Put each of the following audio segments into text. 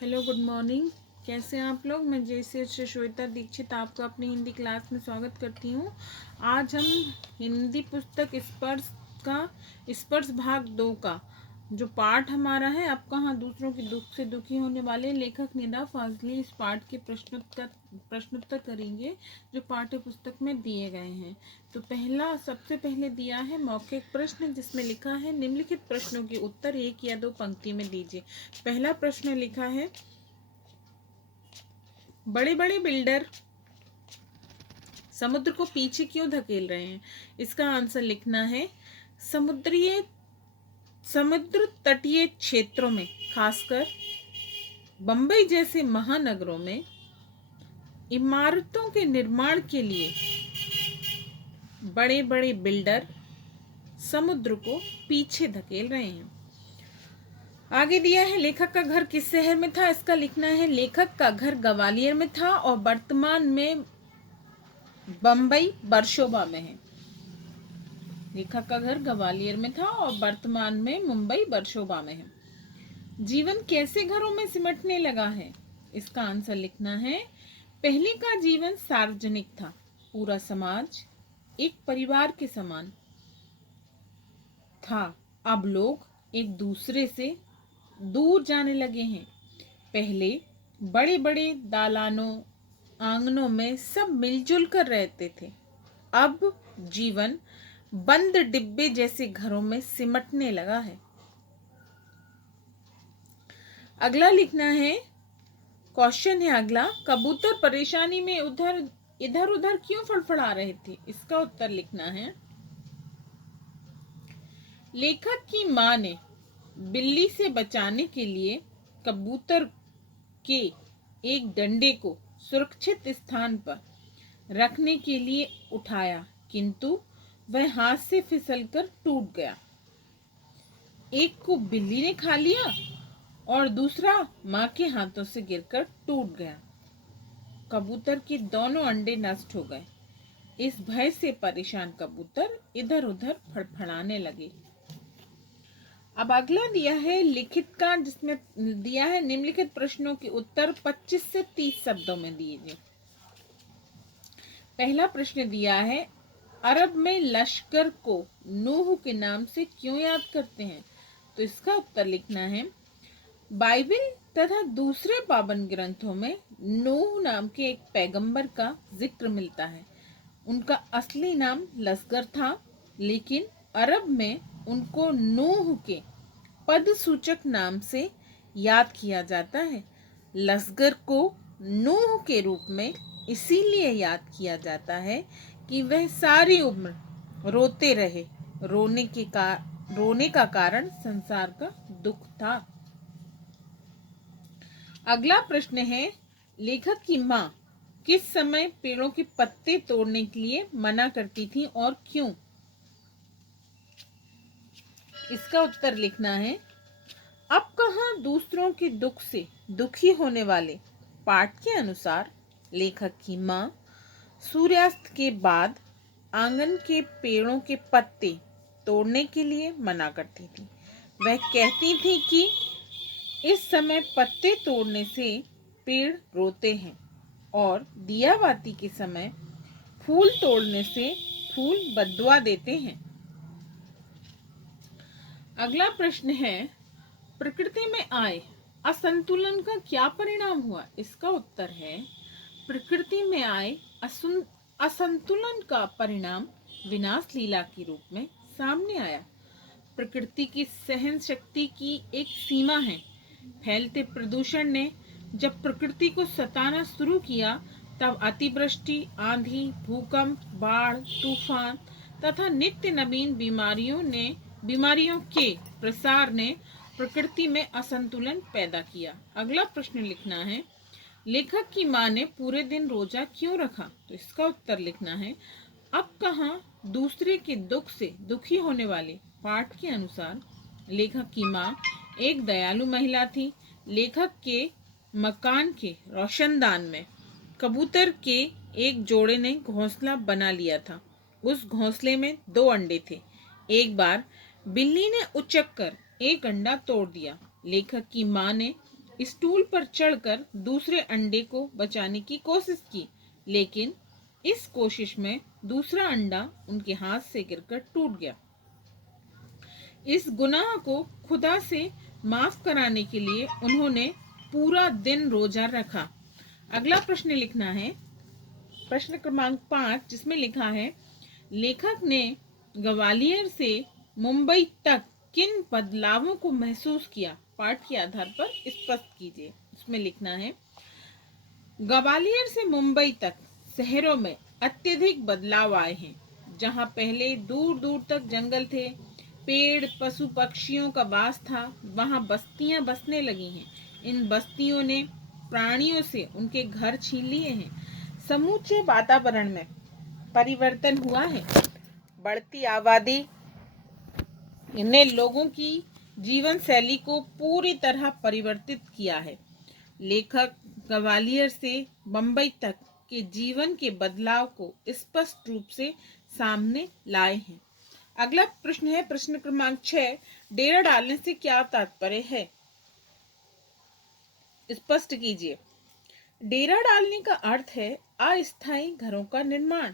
Hello, good morning. कैसे हैं आप लोग? मैं जैसे श्वेता दीक्षित आपका अपनी हिंदी क्लास में स्वागत करती हूँ। आज हम हिंदी पुस्तक स्पर्श का स्पर्श भाग 2 का जो पाठ हमारा है, अब कहाँ दूसरों के दुख से दुखी होने वाले लेखक निदा फाजली, इस पाठ के प्रश्नोत्तर करेंगे जो पाठ्य पुस्तक में दिए गए हैं। तो सबसे पहले दिया है मौखिक प्रश्न, जिसमें लिखा है निम्नलिखित प्रश्नों के उत्तर एक या दो पंक्ति में दीजिए। पहला प्रश्न लिखा है, बड़े बड़े बिल्डर समुद्र को पीछे क्यों धकेल रहे हैं? इसका आंसर लिखना है, समुद्र तटीय क्षेत्रों में, खासकर बंबई जैसे महानगरों में इमारतों के निर्माण के लिए बड़े बड़े बिल्डर समुद्र को पीछे धकेल रहे हैं। आगे दिया है, लेखक का घर किस शहर में था? इसका लिखना है, लेखक का घर ग्वालियर में था और वर्तमान में बंबई बरशोबा में है। लेखक का घर ग्वालियर में था और वर्तमान में मुंबई बरशोबा में है। जीवन कैसे घरों में सिमटने लगा है? इसका आंसर लिखना है, पहले का जीवन सार्वजनिक था, पूरा समाज एक परिवार के समान था। अब लोग एक दूसरे से दूर जाने लगे हैं। पहले बड़े बड़े दालानों आंगनों में सब मिलजुल कर रहते थे। अब जीवन बंद डिब्बे जैसे घरों में सिमटने लगा है। अगला लिखना है, क्वेश्चन है अगला, कबूतर परेशानी में इधर उधर क्यों फड़फड़ा रहे थे? इसका उत्तर लिखना है, लेखक की मां ने बिल्ली से बचाने के लिए कबूतर के एक डंडे को सुरक्षित स्थान पर रखने के लिए उठाया, किंतु वह हाथ से फिसलकर टूट गया। एक को बिल्ली ने खा लिया और दूसरा मां के हाथों से गिरकर टूट गया। कबूतर के दोनों अंडे नष्ट हो गए। इस भय से परेशान कबूतर इधर उधर फड़फड़ाने लगे। अब अगला दिया है लिखित का, जिसमें दिया है निम्नलिखित प्रश्नों के उत्तर 25 से 30 शब्दों में दीजिए। पहला प्रश्न दिया है, अरब में लश्कर को नूह के नाम से क्यों याद करते हैं? तो इसका उत्तर लिखना है, बाइबल तथा दूसरे पावन ग्रंथों में नूह नाम के एक पैगंबर का जिक्र मिलता है। उनका असली नाम लश्कर था, लेकिन अरब में उनको नूह के पद सूचक नाम से याद किया जाता है। लश्कर को नूह के रूप में इसीलिए याद किया जाता है कि वह सारी उम्र रोते रहे। रोने का कारण संसार का दुख था। अगला प्रश्न है, लेखक की मां किस समय पेड़ों के पत्ते तोड़ने के लिए मना करती थी और क्यों? इसका उत्तर लिखना है, अब कहाँ दूसरों के दुख से दुखी होने वाले पाठ के अनुसार लेखक की मां सूर्यास्त के बाद आंगन के पेड़ों के पत्ते तोड़ने के लिए मना करती थी। वह कहती थी कि इस समय पत्ते तोड़ने से पेड़ रोते हैं और दियाबाती के समय फूल तोड़ने से फूल बद्दुआ देते हैं। अगला प्रश्न है, प्रकृति में आए असंतुलन का क्या परिणाम हुआ? इसका उत्तर है, प्रकृति में आए असंतुलन का परिणाम विनाश लीला के रूप में सामने आया। प्रकृति की सहन शक्ति की एक सीमा है। फैलते प्रदूषण ने जब प्रकृति को सताना शुरू किया, तब अतिवृष्टि, आंधी, भूकंप, बाढ़, तूफान तथा नित्य नवीन बीमारियों के प्रसार ने प्रकृति में असंतुलन पैदा किया। अगला प्रश्न लिखना है, लेखक की मां ने पूरे दिन रोजा क्यों रखा? तो इसका उत्तर लिखना है, अब कहाँ दूसरे के दुख से दुखी होने वाले पाठ के अनुसार लेखक की मां एक दयालु महिला थी। लेखक के मकान के रोशनदान में कबूतर के एक जोड़े ने घोंसला बना लिया था। उस घोंसले में 2 अंडे थे। एक बार बिल्ली ने उचक कर एक अंडा तोड़ दिया। लेखक की मां ने स्टूल पर चढ़कर दूसरे अंडे को बचाने की कोशिश की, लेकिन इस कोशिश में दूसरा अंडा उनके हाथ से गिरकर टूट गया। इस गुनाह को खुदा से माफ कराने के लिए उन्होंने पूरा दिन रोजा रखा। अगला प्रश्न लिखना है, प्रश्न क्रमांक 5, जिसमें लिखा है लेखक ने ग्वालियर से मुंबई तक किन बदलावों को महसूस किया, पाठ के आधार पर स्पष्ट कीजिए। इसमें लिखना है ग्वालियर से मुंबई तक शहरों में अत्यधिक बदलाव आए हैं। जहां पहले दूर दूर तक जंगल थे, पेड़ पशु पक्षियों का वास था, वहां बस्तियां बसने लगी हैं। इन बस्तियों ने प्राणियों से उनके घर छीन लिए हैं। समूचे वातावरण में परिवर्तन हुआ है। बढ़ती आबादी ने लोगों की जीवन शैली को पूरी तरह परिवर्तित किया है। लेखक ग्वालियर से बंबई तक के जीवन के बदलाव को स्पष्ट रूप से सामने लाए हैं। अगला प्रश्न है, प्रश्न क्रमांक 6, डेरा डालने से क्या तात्पर्य है, स्पष्ट कीजिए। डेरा डालने का अर्थ है अस्थायी घरों का निर्माण।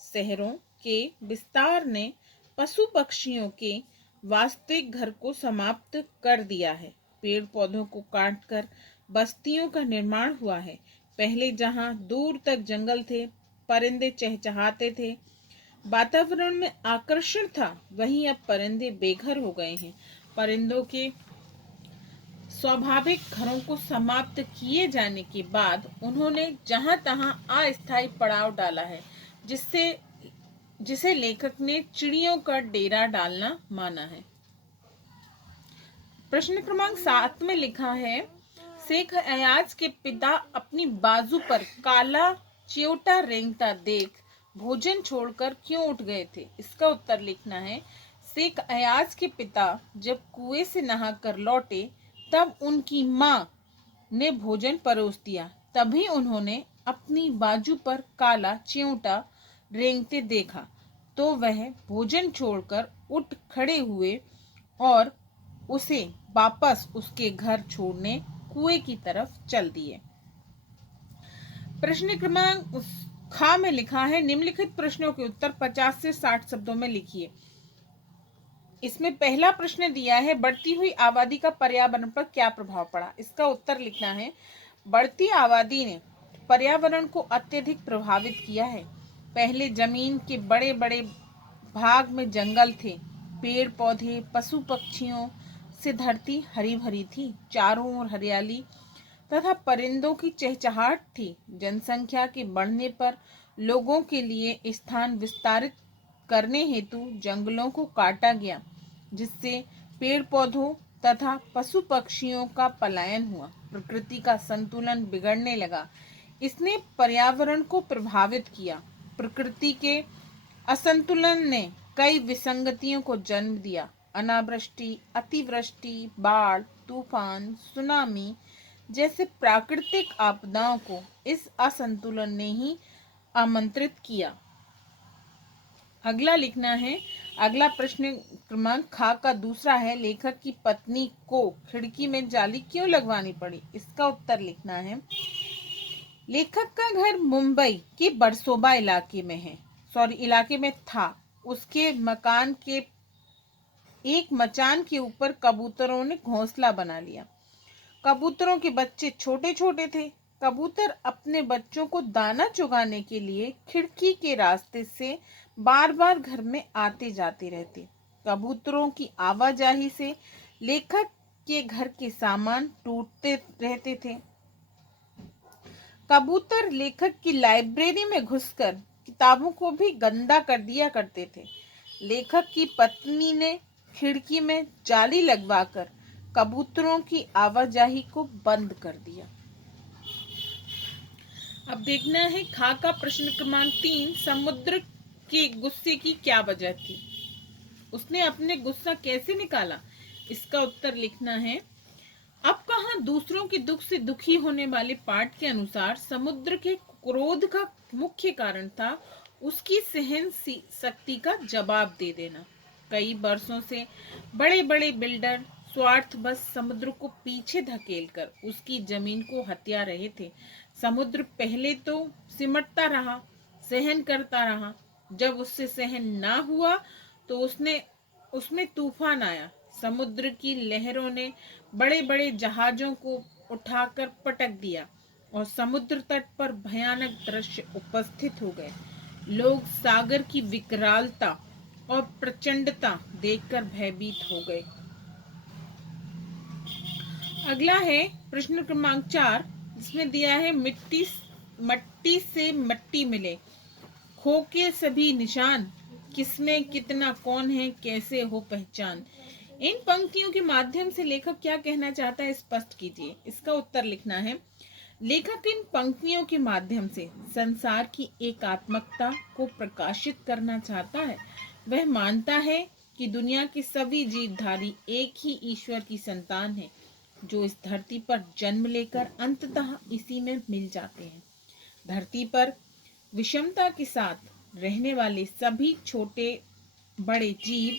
शहरों के विस्तार ने पशु पक्षियों के वास्तविक घर को समाप्त कर दिया है। पेड़ पौधों को काटकर बस्तियों का निर्माण हुआ है। पहले जहां दूर तक जंगल थे, परिंदे चहचहाते थे, वातावरण में आकर्षण था, वहीं अब परिंदे बेघर हो गए हैं। परिंदों के स्वाभाविक घरों को समाप्त किए जाने के बाद उन्होंने जहां तहां अस्थायी पड़ाव डाला है, जिसे लेखक ने चिड़ियों का डेरा डालना माना है। प्रश्न क्रमांक 7 में लिखा है शेख अयाज के पिता अपनी बाजू पर काला चियोटा रेंगता देख भोजन छोड़कर क्यों उठ गए थे। इसका उत्तर लिखना है शेख अयाज के पिता जब कुएं से नहाकर लौटे तब उनकी माँ ने भोजन परोस दिया। तभी उन्होंने अपनी बाजू पर काला चियोटा रेंगते देखा तो वह भोजन छोड़कर उठ खड़े हुए और उसे वापस उसके घर छोड़ने कुएं की तरफ चल दिए। प्रश्न क्रमांक ख में लिखा है निम्नलिखित प्रश्नों के उत्तर 50 से 60 शब्दों में लिखिए। इसमें पहला प्रश्न दिया है बढ़ती हुई आबादी का पर्यावरण पर क्या प्रभाव पड़ा। इसका उत्तर लिखना है बढ़ती आबादी ने पर्यावरण को अत्यधिक प्रभावित किया है। पहले जमीन के बड़े बड़े भाग में जंगल थे, पेड़ पौधे पशु पक्षियों से धरती हरी भरी थी, चारों ओर हरियाली तथा परिंदों की चहचहाट थी। जनसंख्या के बढ़ने पर लोगों के लिए स्थान विस्तारित करने हेतु जंगलों को काटा गया, जिससे पेड़ पौधों तथा पशु पक्षियों का पलायन हुआ। प्रकृति का संतुलन बिगड़ने लगा। इसने पर्यावरण को प्रभावित किया। प्रकृति के असंतुलन ने कई विसंगतियों को जन्म दिया। अनावृष्टि, अतिवृष्टि, बाढ़, तूफान, सुनामी जैसे प्राकृतिक आपदाओं को इस असंतुलन ने ही आमंत्रित किया। अगला लिखना है, अगला प्रश्न क्रमांक ख का दूसरा है लेखक की पत्नी को खिड़की में जाली क्यों लगवानी पड़ी। इसका उत्तर लिखना है लेखक का घर मुंबई के बरसोबा इलाके में था। उसके मकान के एक मचान के ऊपर कबूतरों ने घोंसला बना लिया। कबूतरों के बच्चे छोटे छोटे थे। कबूतर अपने बच्चों को दाना चुगाने के लिए खिड़की के रास्ते से बार बार घर में आते जाते रहते। कबूतरों की आवाजाही से लेखक के घर के सामान टूटते रहते थे। कबूतर लेखक की लाइब्रेरी में घुसकर किताबों को भी गंदा कर दिया करते थे। लेखक की पत्नी ने खिड़की में जाली लगवाकर कबूतरों की आवाजाही को बंद कर दिया। अब देखना है खा का प्रश्न क्रमांक 3 समुद्र के गुस्से की क्या वजह थी। उसने अपने गुस्सा कैसे निकाला। इसका उत्तर लिखना है अब कहां दूसरों के दुख से दुखी होने वाले पाठ के अनुसार समुद्र के क्रोध का मुख्य कारण था उसकी सहन शक्ति का जवाब दे देना। कई वर्षों से बड़े बड़े बिल्डर स्वार्थ बस समुद्र को पीछे धकेलकर उसकी जमीन को हत्या रहे थे। समुद्र पहले तो सिमटता रहा, सहन करता रहा। जब उससे सहन ना हुआ तो उसमें तूफान आया। समुद्र की लहरों ने बड़े बड़े जहाजों को उठाकर पटक दिया और समुद्र तट पर भयानक दृश्य उपस्थित हो गए। लोग सागर की विकरालता और प्रचंडता देखकर भयभीत हो गए। अगला है प्रश्न क्रमांक 4, जिसमें दिया है मट्टी से मट्टी मिले, खो के सभी निशान, किसमें कितना कौन है कैसे हो पहचान। इन पंक्तियों के माध्यम से लेखक क्या कहना चाहता है स्पष्ट कीजिए। इसका उत्तर लिखना है। लेखक इन पंक्तियों के माध्यम से संसार की एकात्मकता को प्रकाशित करना चाहता है। वह मानता है कि दुनिया के सभी जीवधारी एक ही ईश्वर की संतान है, जो इस धरती पर जन्म लेकर अंततः इसी में मिल जाते हैं। धरती पर विषमता के साथ रहने वाले सभी छोटे बड़े जीव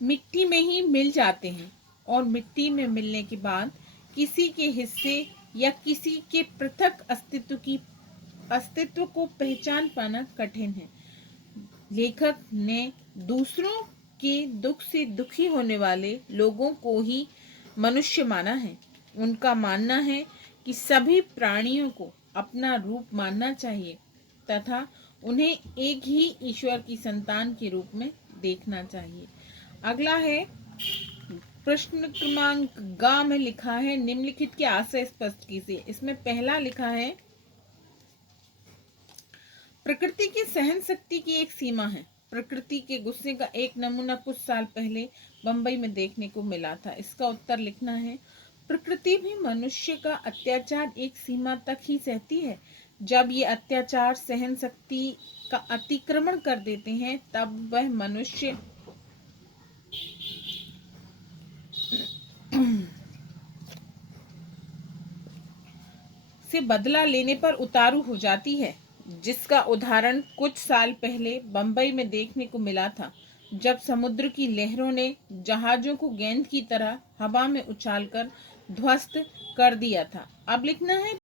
मिट्टी में ही मिल जाते हैं और मिट्टी में मिलने के बाद किसी के हिस्से या किसी के पृथक अस्तित्व को पहचान पाना कठिन है। लेखक ने दूसरों के दुख से दुखी होने वाले लोगों को ही मनुष्य माना है। उनका मानना है कि सभी प्राणियों को अपना रूप मानना चाहिए तथा उन्हें एक ही ईश्वर की संतान के रूप में देखना चाहिए। अगला है प्रश्न क्रमांक ग में लिखा है निम्नलिखित के आशय स्पष्ट कीजिए। इसमें पहला लिखा है प्रकृति की सहन शक्ति की एक सीमा है। प्रकृति के गुस्से का एक नमूना कुछ साल पहले बंबई में देखने को मिला था। इसका उत्तर लिखना है प्रकृति भी मनुष्य का अत्याचार एक सीमा तक ही सहती है। जब ये अत्याचार सहन शक्ति का अतिक्रमण कर देते हैं तब वह मनुष्य से बदला लेने पर उतारू हो जाती है, जिसका उदाहरण कुछ साल पहले बंबई में देखने को मिला था, जब समुद्र की लहरों ने जहाजों को गेंद की तरह हवा में उछालकर ध्वस्त कर दिया था। अब लिखना है